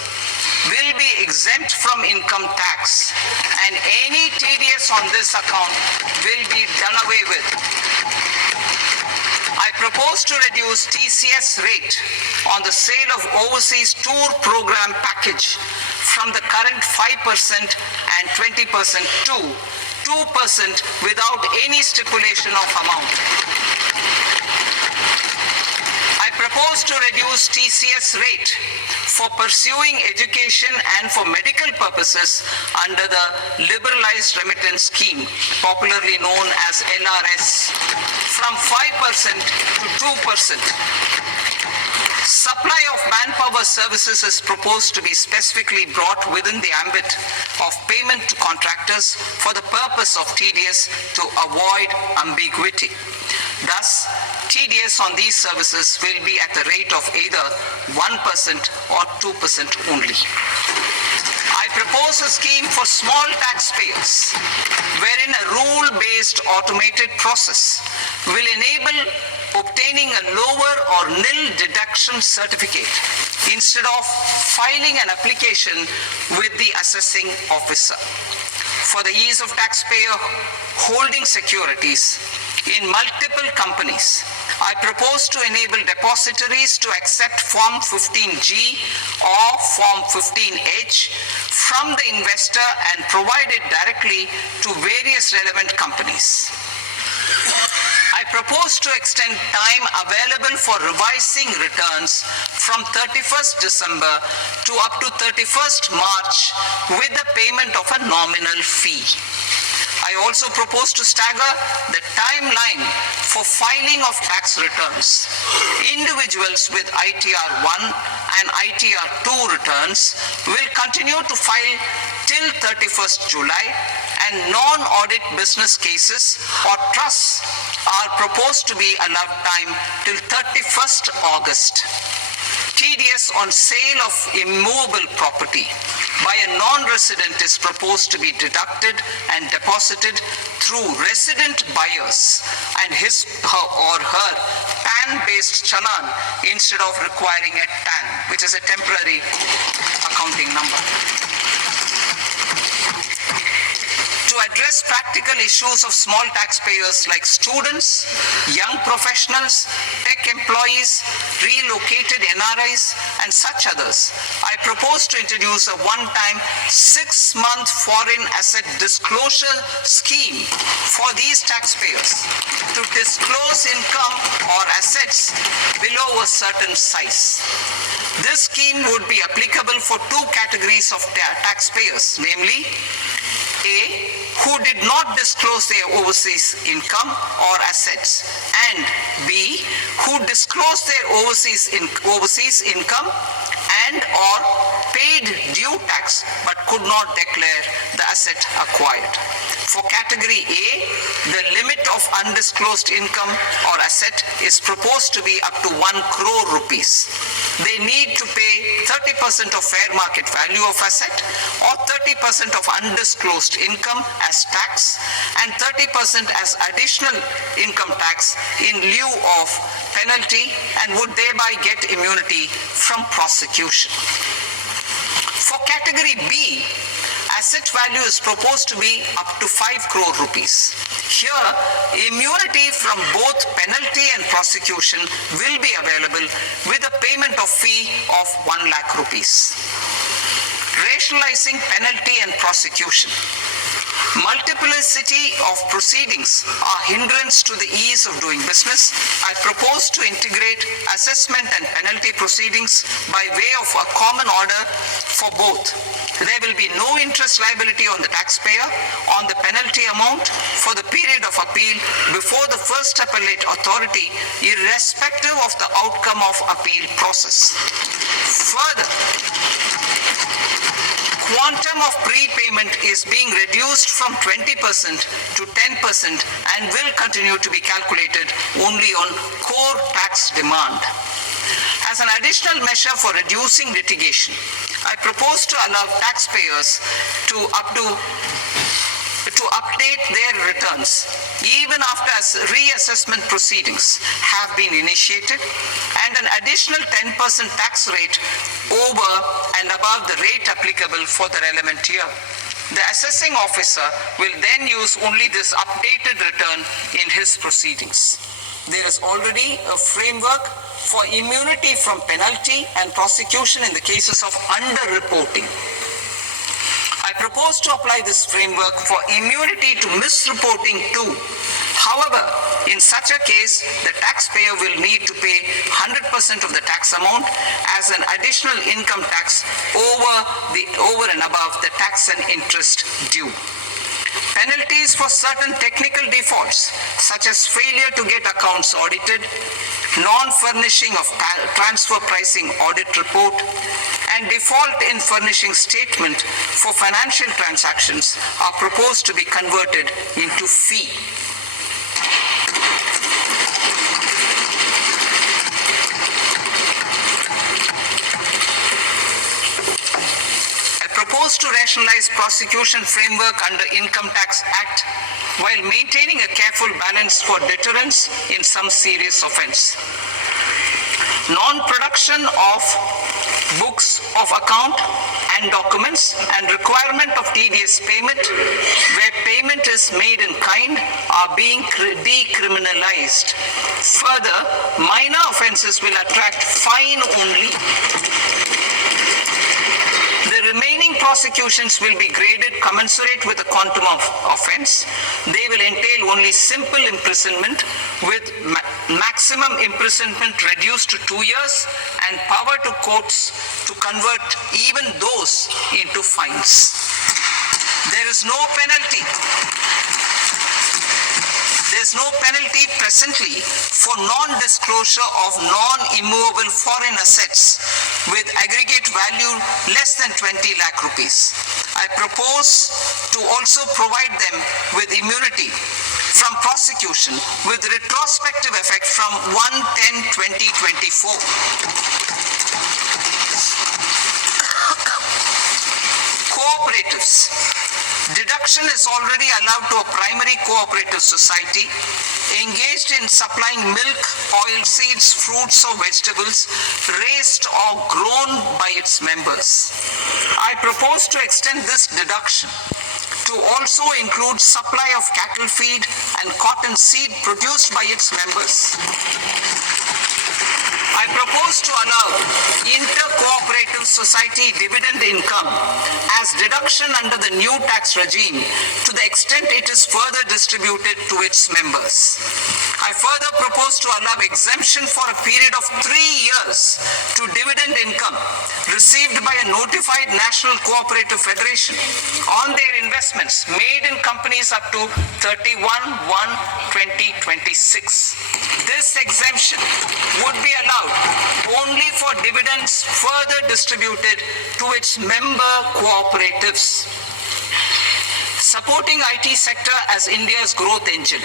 will be exempt from income tax, and any TDS on this account will be done away with. I propose to reduce TCS rate on the sale of overseas tour program package from the current 5% and 20% to 2% without any stipulation of amount. I propose to reduce TCS rate for pursuing education and for medical purposes under the Liberalized Remittance Scheme, popularly known as LRS, from 5% to 2%. Supply of manpower services is proposed to be specifically brought within the ambit of payment to contractors for the purpose of TDS to avoid ambiguity. Thus, TDS on these services will be at the rate of either 1% or 2% only. I propose a scheme for small taxpayers wherein a rule-based automated process will enable obtaining a lower or nil deduction certificate instead of filing an application with the assessing officer. For the ease of taxpayer holding securities in multiple companies, I propose to enable depositories to accept Form 15G or Form 15H from the investor and provide it directly to various relevant companies. I propose to extend time available for revising returns from 31st December to up to 31st March with the payment of a nominal fee. I also propose to stagger the timeline for filing of tax returns. Individuals with ITR 1 and ITR 2 returns will continue to file till 31st July, and non-audit business cases or trusts are proposed to be allowed time till 31st August. TDS on sale of immovable property by a non-resident is proposed to be deducted and deposited through resident buyers and his or her PAN-based challan instead of requiring a TAN, which is a temporary accounting number. To address practical issues of small taxpayers like students, young professionals, tech employees, relocated NRIs, and such others, I propose to introduce a one-time 6-month foreign asset disclosure scheme for these taxpayers to disclose income or assets below a certain size. This scheme would be applicable for two categories of taxpayers, namely A, who did not disclose their overseas income or assets, and B, who disclosed their overseas income and or paid due tax but could not declare the asset acquired. For category A, the limit of undisclosed income or asset is proposed to be up to 1 crore rupees. They need to pay 30% of fair market value of asset or 30% of undisclosed income as tax and 30% as additional income tax in lieu of penalty and would thereby get immunity from prosecution. For category B, asset value is proposed to be up to 5 crore rupees. Here, immunity from both penalty and prosecution will be available with a payment of fee of 1 lakh rupees. Rationalizing penalty and prosecution. Multiplicity of proceedings are hindrance to the ease of doing business. I propose to integrate assessment and penalty proceedings by way of a common order for both. There will be no interest liability on the taxpayer on the penalty amount for the period of appeal before the first appellate authority, irrespective of the outcome of appeal process. Further, quantum of prepayment is being reduced from 20% to 10% and will continue to be calculated only on core tax demand. As an additional measure for reducing litigation, I propose to allow taxpayers to update their returns even after reassessment proceedings have been initiated and an additional 10% tax rate over and above the rate applicable for the relevant year. The assessing officer will then use only this updated return in his proceedings. There is already a framework for immunity from penalty and prosecution in the cases of underreporting. I propose to apply this framework for immunity to misreporting too. However, in such a case, the taxpayer will need to pay 100% of the tax amount as an additional income tax over and above the tax and interest due. Penalties for certain technical defaults, such as failure to get accounts audited, non-furnishing of transfer pricing audit report, and default in furnishing statement for financial transactions are proposed to be converted into fee. To rationalize prosecution framework under Income Tax Act while maintaining a careful balance for deterrence in some serious offense. Non-production of books of account and documents and requirement of TDS payment where payment is made in kind are being decriminalized. Further, minor offenses will attract fine only. The remaining prosecutions will be graded commensurate with the quantum of offense. They will entail only simple imprisonment with maximum imprisonment reduced to 2 years and power to courts to convert even those into fines. There is no penalty. There is no penalty presently for non-disclosure of non-immovable foreign assets with aggregate value less than 20 lakh rupees. I propose to also provide them with immunity from prosecution with retrospective effect from 1/10/2024. Cooperatives. Deduction is already allowed to a primary cooperative society engaged in supplying milk, oilseeds, fruits or vegetables raised or grown by its members. I propose to extend this deduction to also include supply of cattle feed and cotton seed produced by its members. I propose to allow inter-cooperatives society dividend income as deduction under the new tax regime to the extent it is further distributed to its members. I further propose to allow exemption for a period of 3 years to dividend income received by a notified national cooperative federation on their investments made in companies up to 31/1/2026. This exemption would be allowed only for dividends further distributed to its member cooperatives. Supporting IT sector as India's growth engine.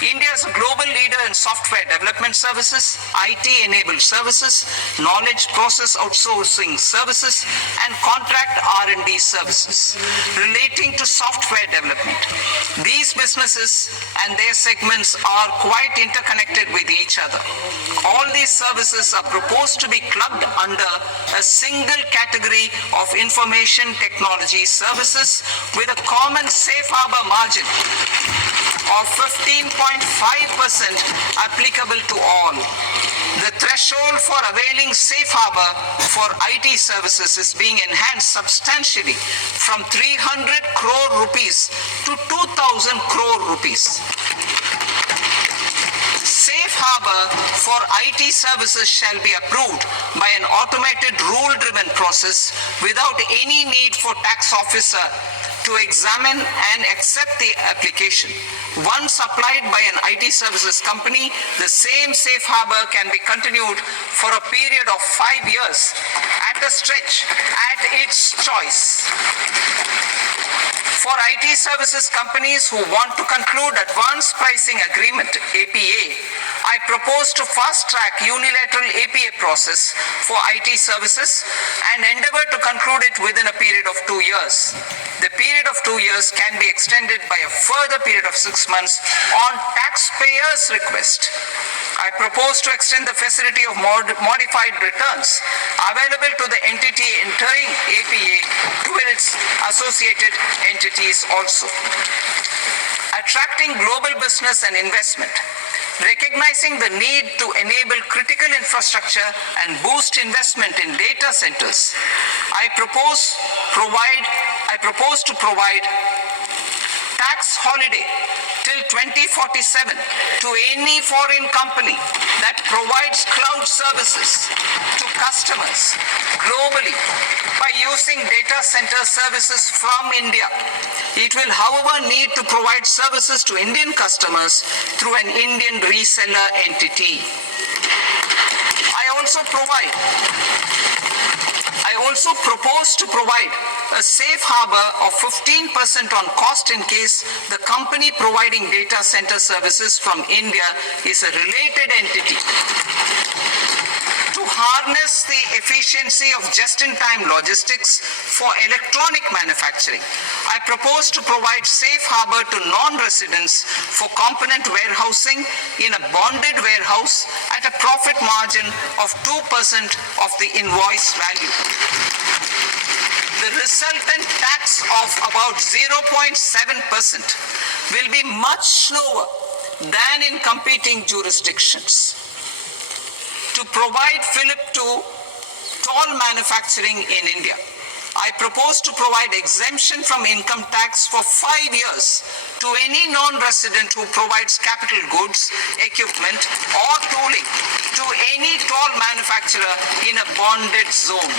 India is a global leader in software development services, IT-enabled services, knowledge process outsourcing services, and contract R&D services relating to software development. These businesses and their segments are quite interconnected with each other. All these services are proposed to be clubbed under a single category of information technology services with a common safe harbor margin of 15.5% applicable to all. The threshold for availing safe harbor for IT services is being enhanced substantially from 300 crore rupees to 2,000 crore rupees. Safe harbor for IT services shall be approved by an automated rule-driven process without any need for tax officer to examine and accept the application. Once applied by an IT services company, the same safe harbor can be continued for a period of 5 years at a stretch at its choice. For IT services companies who want to conclude advanced pricing agreement, APA, I propose to fast-track unilateral APA process for IT services and endeavor to conclude it within a period of 2 years. The period of 2 years can be extended by a further period of 6 months on taxpayers' request. I propose to extend the facility of modified returns available to the entity entering APA to its associated entities also. Attracting global business and investment. Recognizing the need to enable critical infrastructure and boost investment in data centers, I propose to provide tax holiday till 2047 to any foreign company that provides cloud services to customers globally by using data center services from India. It will, however, need to provide services to Indian customers through an Indian reseller entity. I also propose to provide a safe harbor of 15% on cost in case the company providing data center services from India is a related entity. To harness the efficiency of just-in-time logistics for electronic manufacturing, I propose to provide safe harbor to non-residents for component warehousing in a bonded warehouse at a profit margin of 2% of the invoice value. The resultant tax of about 0.7% will be much lower than in competing jurisdictions. To provide fillip to toll manufacturing in India, I propose to provide exemption from income tax for 5 years to any non-resident who provides capital goods, equipment, or tooling to any toll manufacturer in a bonded zone.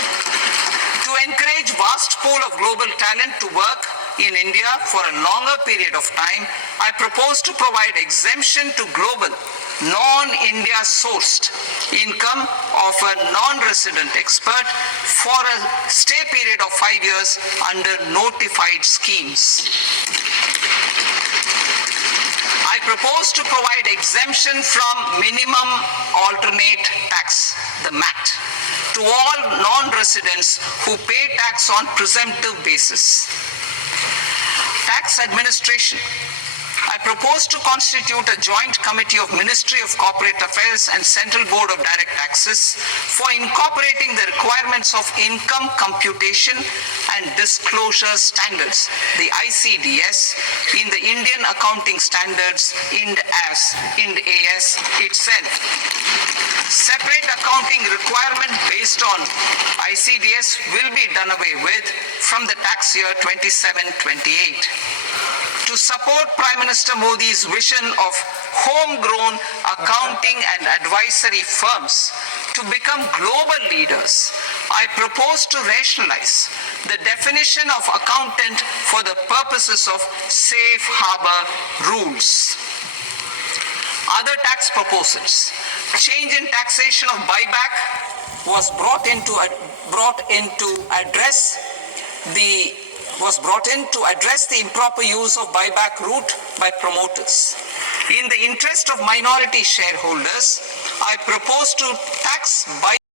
To encourage vast pool of global talent to work in India for a longer period of time, I propose to provide exemption to global non-India sourced income of a non-resident expert for a stay period of 5 years under notified schemes. I propose to provide exemption from minimum alternate tax, the MAT, to all non-residents who pay tax on presumptive basis. Tax administration. I propose to constitute a joint committee of Ministry of Corporate Affairs and Central Board of Direct Taxes for incorporating the requirements of income computation and disclosure standards, the ICDS, in the Indian Accounting Standards, IND AS itself. Separate accounting requirement based on ICDS will be done away with from the tax year 27-28. To support Prime Minister Modi's vision of homegrown accounting and advisory firms to become global leaders, I propose to rationalize the definition of accountant for the purposes of safe harbor rules. Other tax proposals. Change in taxation of buyback was brought in to address the improper use of buyback route by promoters. In the interest of minority shareholders, I propose to tax buy